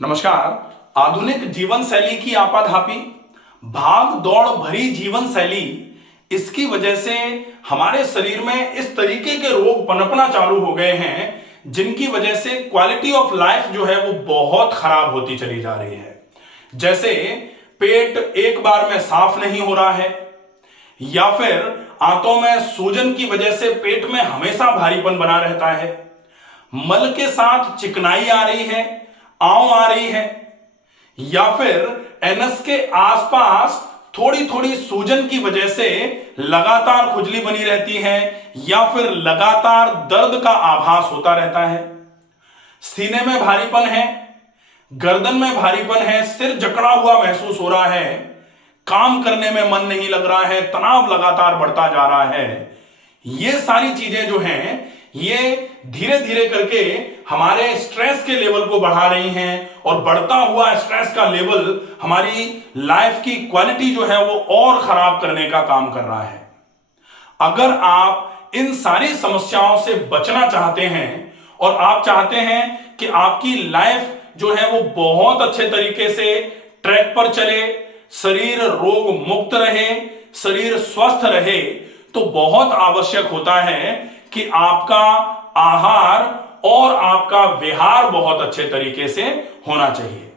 नमस्कार। आधुनिक जीवन शैली की आपाधापी, भाग दौड़ भरी जीवन शैली, इसकी वजह से हमारे शरीर में इस तरीके के रोग पनपना चालू हो गए हैं जिनकी वजह से क्वालिटी ऑफ लाइफ जो है वो बहुत खराब होती चली जा रही है। जैसे पेट एक बार में साफ नहीं हो रहा है, या फिर आंतों में सूजन की वजह से पेट में हमेशा भारीपन बना रहता है, मल के साथ चिकनाई आ रही है, आंव आ रही है, या फिर एनस के आसपास थोड़ी थोड़ी सूजन की वजह से लगातार खुजली बनी रहती है, या फिर लगातार दर्द का आभास होता रहता है। सीने में भारीपन है, गर्दन में भारीपन है, सिर जकड़ा हुआ महसूस हो रहा है, काम करने में मन नहीं लग रहा है, तनाव लगातार बढ़ता जा रहा है। ये सारी चीजें जो हैं ये धीरे धीरे करके हमारे स्ट्रेस के लेवल को बढ़ा रही हैं, और बढ़ता हुआ स्ट्रेस का लेवल हमारी लाइफ की क्वालिटी जो है वो और खराब करने का काम कर रहा है। अगर आप इन सारी समस्याओं से बचना चाहते हैं और आप चाहते हैं कि आपकी लाइफ जो है वो बहुत अच्छे तरीके से ट्रैक पर चले, शरीर रोग मुक्त रहे, शरीर स्वस्थ रहे, तो बहुत आवश्यक होता है कि आपका आहार और आपका विहार बहुत अच्छे तरीके से होना चाहिए।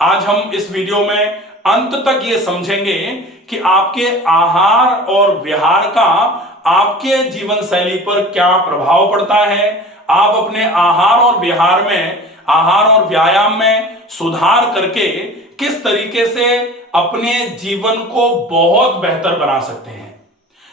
आज हम इस वीडियो में अंत तक ये समझेंगे कि आपके आहार और विहार का आपके जीवन शैली पर क्या प्रभाव पड़ता है। आप अपने आहार और विहार में, आहार और व्यायाम में सुधार करके किस तरीके से अपने जीवन को बहुत बेहतर बना सकते हैं।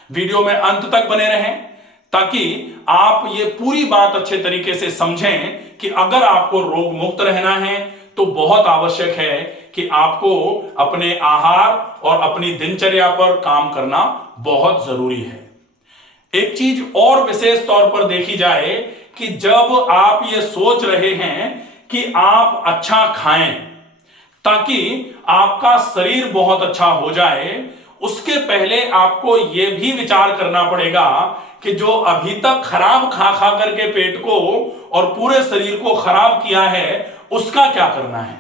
वीडियो में अंत तक बने रहें ताकि आप ये पूरी बात अच्छे तरीके से समझें कि अगर आपको रोग मुक्त रहना है तो बहुत आवश्यक है कि आपको अपने आहार और अपनी दिनचर्या पर काम करना बहुत जरूरी है। एक चीज और विशेष तौर पर देखी जाए कि जब आप ये सोच रहे हैं कि आप अच्छा खाएं ताकि आपका शरीर बहुत अच्छा हो जाए, उसके पहले आपको यह भी विचार करना पड़ेगा कि जो अभी तक खराब खा खा करके पेट को और पूरे शरीर को खराब किया है उसका क्या करना है।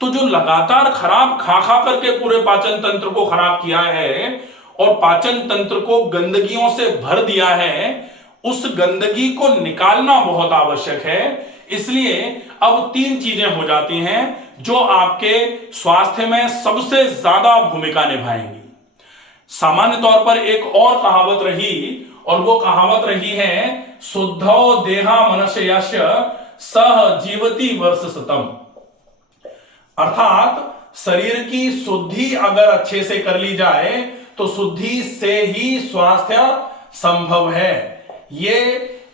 तो जो लगातार खराब खा खा करके पूरे पाचन तंत्र को खराब किया है और पाचन तंत्र को गंदगियों से भर दिया है, उस गंदगी को निकालना बहुत आवश्यक है। इसलिए अब तीन चीजें हो जाती हैं जो आपके स्वास्थ्य में सबसे ज्यादा भूमिका निभाएंगी। सामान्य तौर पर एक और कहावत रही, और वो कहावत रही है, शुद्धो देहा मनुष्यस्य सह जीवति वर्ष शतम। अर्थात शरीर की शुद्धि अगर अच्छे से कर ली जाए तो शुद्धि से ही स्वास्थ्य संभव है। ये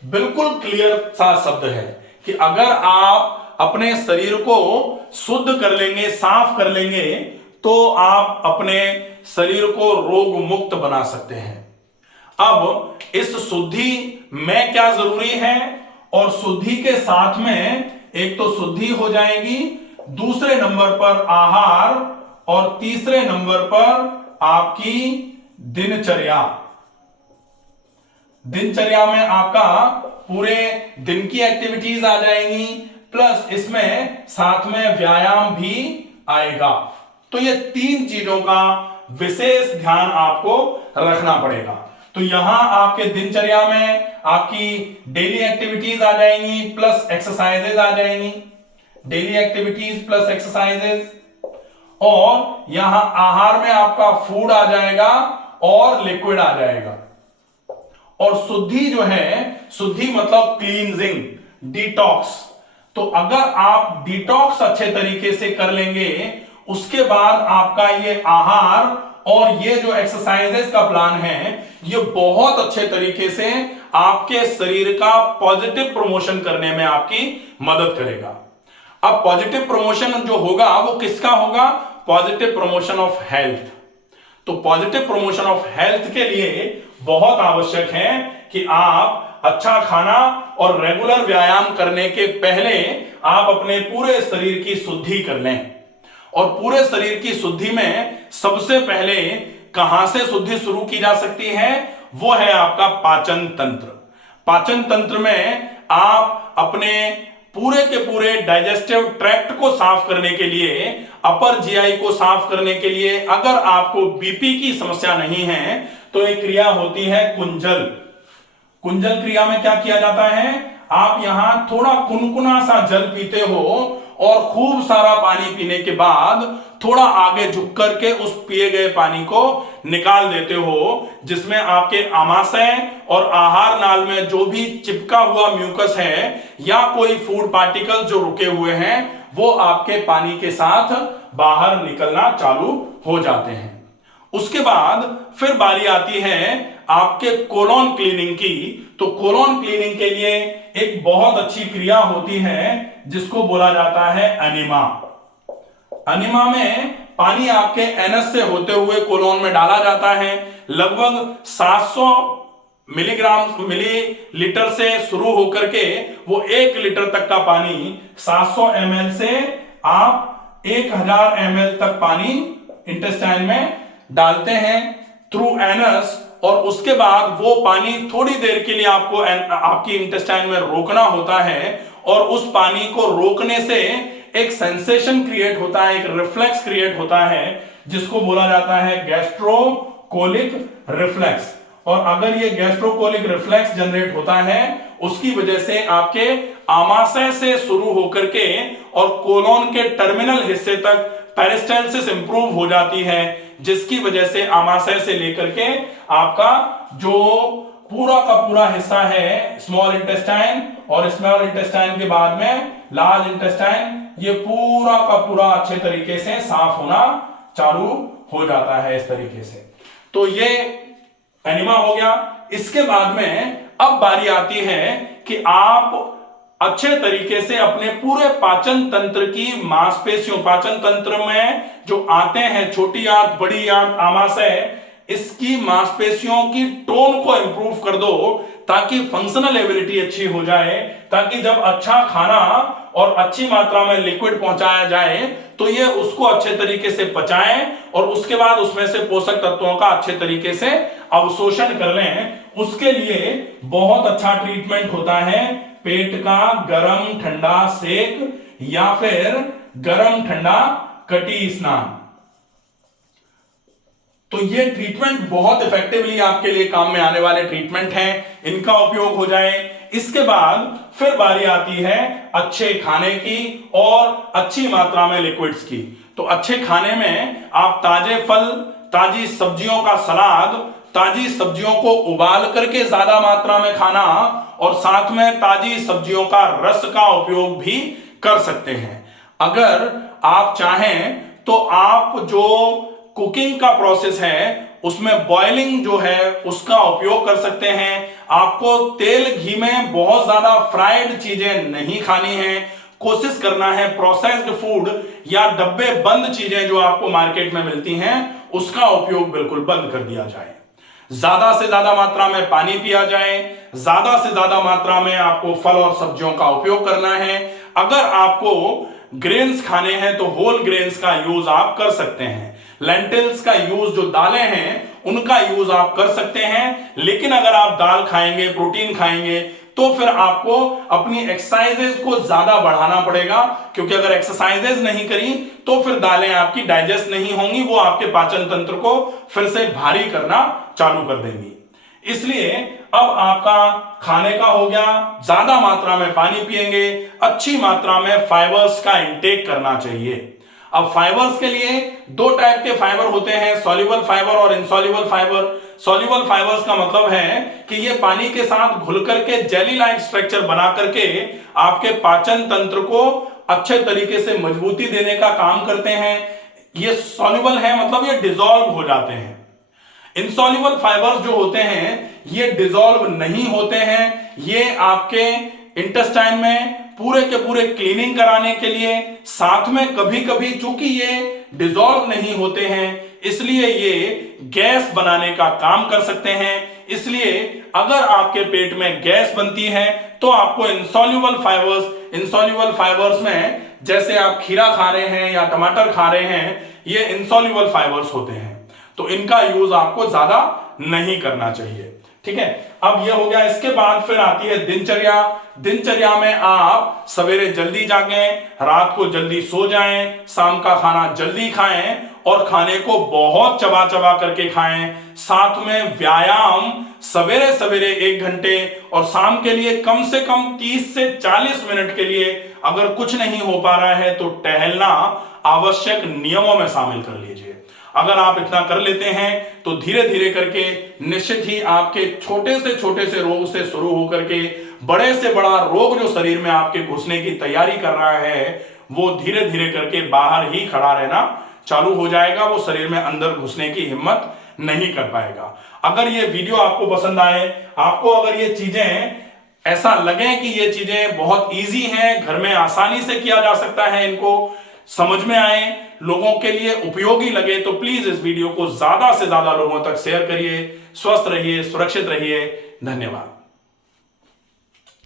बिल्कुल क्लियर सा शब्द है कि अगर आप अपने शरीर को शुद्ध कर लेंगे, साफ कर लेंगे, तो आप अपने शरीर को रोग मुक्त बना सकते हैं। अब इस शुद्धि में क्या जरूरी है, और शुद्धि के साथ में एक तो शुद्धि हो जाएगी, दूसरे नंबर पर आहार, और तीसरे नंबर पर आपकी दिनचर्या। दिनचर्या में आपका पूरे दिन की एक्टिविटीज आ जाएंगी, प्लस इसमें साथ में व्यायाम भी आएगा। तो ये तीन चीजों का विशेष ध्यान आपको रखना पड़ेगा। तो यहां आपके दिनचर्या में आपकी डेली एक्टिविटीज आ जाएंगी प्लस एक्सरसाइजेज आ जाएंगी, डेली एक्टिविटीज प्लस एक्सरसाइजेज, और यहां आहार में आपका फूड आ जाएगा और लिक्विड आ जाएगा। और शुद्धि जो है, शुद्धि मतलब क्लींजिंग, डिटॉक्स। तो अगर आप डिटॉक्स अच्छे तरीके से कर लेंगे, उसके बाद आपका ये आहार और ये जो एक्सरसाइजेस का प्लान है ये बहुत अच्छे तरीके से आपके शरीर का पॉजिटिव प्रमोशन करने में आपकी मदद करेगा। अब पॉजिटिव प्रमोशन जो होगा वो किसका होगा? Positive promotion of health. तो पॉजिटिव प्रमोशन ऑफ हेल्थ के लिए बहुत आवश्यक है कि आप अच्छा खाना और रेगुलर व्यायाम करने के पहले आप अपने पूरे शरीर की शुद्धि कर लें। और पूरे शरीर की शुद्धि में सबसे पहले कहां से शुद्धि शुरू की जा सकती है? वो है आपका पाचन तंत्र। पाचन तंत्र में आप अपने पूरे के पूरे डाइजेस्टिव ट्रैक्ट को साफ करने के लिए, अपर जीआई को साफ करने के लिए, अगर आपको बीपी की समस्या नहीं है तो एक क्रिया होती है कुंजल। कुंजल क्रिया में क्या किया जाता है, आप यहां थोड़ा कुनकुना सा जल पीते हो और खूब सारा पानी पीने के बाद थोड़ा आगे झुक करके उस पिए गए पानी को निकाल देते हो, जिसमें आपके आमाशय और आहार नाल में जो भी चिपका हुआ म्यूकस है या कोई फूड पार्टिकल जो रुके हुए हैं वो आपके पानी के साथ बाहर निकलना चालू हो जाते हैं। उसके बाद फिर बारी आती है आपके कोलोन क्लीनिंग की। तो कोलोन क्लीनिंग के लिए एक बहुत अच्छी क्रिया होती है जिसको बोला जाता है एनिमा। एनिमा में पानी आपके एनस से होते हुए कोलोन में डाला जाता है। लगभग 700 मिलीलीटर से शुरू होकर के वो 1 लीटर तक का पानी, 700 ml से आप 1000 ml तक पानी इंटेस्टाइन में डालते हैं थ्रू एनस, और उसके बाद वो पानी थोड़ी देर के लिए आपको आपकी इंटेस्टाइन में रोकना होता है, और उस पानी को रोकने से एक सेंसेशन क्रिएट होता है, एक रिफ्लेक्स क्रिएट होता है जिसको बोला जाता है गैस्ट्रोकोलिक रिफ्लेक्स। और अगर ये गैस्ट्रोकोलिक रिफ्लेक्स जनरेट होता है उसकी वजह से आपके आमाशय से शुरू होकर के और कोलोन के टर्मिनल हिस्से तक पेरिस्टाल्सिस इंप्रूव हो जाती है, जिसकी वजह से आमाशय से लेकर के आपका जो पूरा का पूरा हिस्सा है स्मॉल इंटेस्टाइन और स्मॉल इंटेस्टाइन के बाद में लार्ज इंटेस्टाइन, ये पूरा का पूरा अच्छे तरीके से साफ होना चालू हो जाता है इस तरीके से। तो ये एनिमा हो गया। इसके बाद में अब बारी आती है कि आप अच्छे तरीके से अपने पूरे पाचन तंत्र की मांसपेशियों, पाचन तंत्र में जो आते हैं छोटी आंत, बड़ी आंत, आमाशय, इसकी मांसपेशियों की टोन को इंप्रूव कर दो ताकि फंक्शनल एबिलिटी अच्छी हो जाए, ताकि जब अच्छा खाना और अच्छी मात्रा में लिक्विड पहुंचाया जाए तो ये उसको अच्छे तरीके से पचाएं और उसके बाद उसमें से पोषक तत्वों का अच्छे तरीके से अवशोषण कर लें। उसके लिए बहुत अच्छा ट्रीटमेंट होता है पेट का गरम ठंडा सेक या फिर गरम ठंडा कटी स्नान। तो ये ट्रीटमेंट बहुत इफेक्टिवली आपके लिए काम में आने वाले ट्रीटमेंट हैं, इनका उपयोग हो जाए। इसके बाद फिर बारी आती है अच्छे खाने की और अच्छी मात्रा में लिक्विड्स की। तो अच्छे खाने में आप ताजे फल, ताजी सब्जियों का सलाद, ताजी सब्जियों को उबाल करके ज्यादा मात्रा में खाना और साथ में ताजी सब्जियों का रस का उपयोग भी कर सकते हैं। अगर आप चाहें तो आप जो कुकिंग का प्रोसेस है उसमें बॉइलिंग जो है उसका उपयोग कर सकते हैं। आपको तेल घी में बहुत ज्यादा फ्राइड चीजें नहीं खानी है, कोशिश करना है प्रोसेस्ड फूड या डब्बे बंद चीजें जो आपको मार्केट में मिलती हैं उसका उपयोग बिल्कुल बंद कर दिया जाए। ज्यादा से ज्यादा मात्रा में पानी पिया जाए, ज्यादा से ज्यादा मात्रा में आपको फल और सब्जियों का उपयोग करना है। अगर आपको ग्रेन्स खाने हैं तो होल ग्रेन्स का यूज आप कर सकते हैं। लेंटिल्स का यूज, जो दालें हैं उनका यूज आप कर सकते हैं। लेकिन अगर आप दाल खाएंगे, प्रोटीन खाएंगे तो फिर आपको अपनी एक्सरसाइजेज को ज्यादा बढ़ाना पड़ेगा, क्योंकि अगर एक्सरसाइजेज नहीं करी तो फिर दालें आपकी डाइजेस्ट नहीं होंगी, वो आपके पाचन तंत्र को फिर से भारी करना चालू कर देंगी। इसलिए अब आपका खाने का हो गया, ज्यादा मात्रा में पानी पिएंगे, अच्छी मात्रा में फाइबर्स का इंटेक करना चाहिए। अब फाइबर्स के लिए 2 टाइप के फाइबर होते हैं, सॉल्युबल फाइबर और इनसॉल्युबल फाइबर। सॉल्युबल फाइबर्स का मतलब है कि ये पानी के साथ घुल करके जेली लाइक स्ट्रक्चर बना करके आपके पाचन तंत्र को अच्छे तरीके से मजबूती देने का काम करते हैं। ये सॉल्युबल है मतलब ये डिसॉल्व हो जाते हैं। इनसॉल्युबल फाइबर्स जो होते हैं ये डिसॉल्व नहीं होते हैं, ये आपके इंटेस्टाइन में पूरे के पूरे क्लीनिंग कराने के लिए, साथ में कभी कभी चूंकि ये डिसॉल्व नहीं होते हैं इसलिए ये गैस बनाने का काम कर सकते हैं। इसलिए अगर आपके पेट में गैस बनती है तो आपको इनसॉल्युबल फाइबर्स में, जैसे आप खीरा खा रहे हैं या टमाटर खा रहे हैं, ये इनसॉल्युबल फाइबर्स होते हैं, तो इनका यूज आपको ज्यादा नहीं करना चाहिए। ठीक है। अब ये हो गया। इसके बाद फिर आती है दिनचर्या। दिनचर्या में आप सवेरे जल्दी जागें, रात को जल्दी सो जाएं, शाम का खाना जल्दी खाएं और खाने को बहुत चबा चबा करके खाएं। साथ में व्यायाम सवेरे सवेरे 1 घंटे और शाम के लिए कम से कम 30 से 40 मिनट के लिए, अगर कुछ नहीं हो पा रहा है तो टहलना आवश्यक नियमों में शामिल कर लीजिए। अगर आप इतना कर लेते हैं तो धीरे धीरे करके निश्चित ही आपके छोटे से रोग से शुरू होकर के बड़े से बड़ा रोग जो शरीर में आपके घुसने की तैयारी कर रहा है, वो धीरे धीरे करके बाहर ही खड़ा रहना चालू हो जाएगा। वो शरीर में अंदर घुसने की हिम्मत नहीं कर पाएगा। अगर ये वीडियो आपको पसंद आए, आपको अगर ये चीजें ऐसा लगे कि ये चीजें बहुत इजी हैं, घर में आसानी से किया जा सकता है, इनको समझ में आए, लोगों के लिए उपयोगी लगे, तो प्लीज इस वीडियो को ज्यादा से ज्यादा लोगों तक शेयर करिए। स्वस्थ रहिए, सुरक्षित रहिए। धन्यवाद।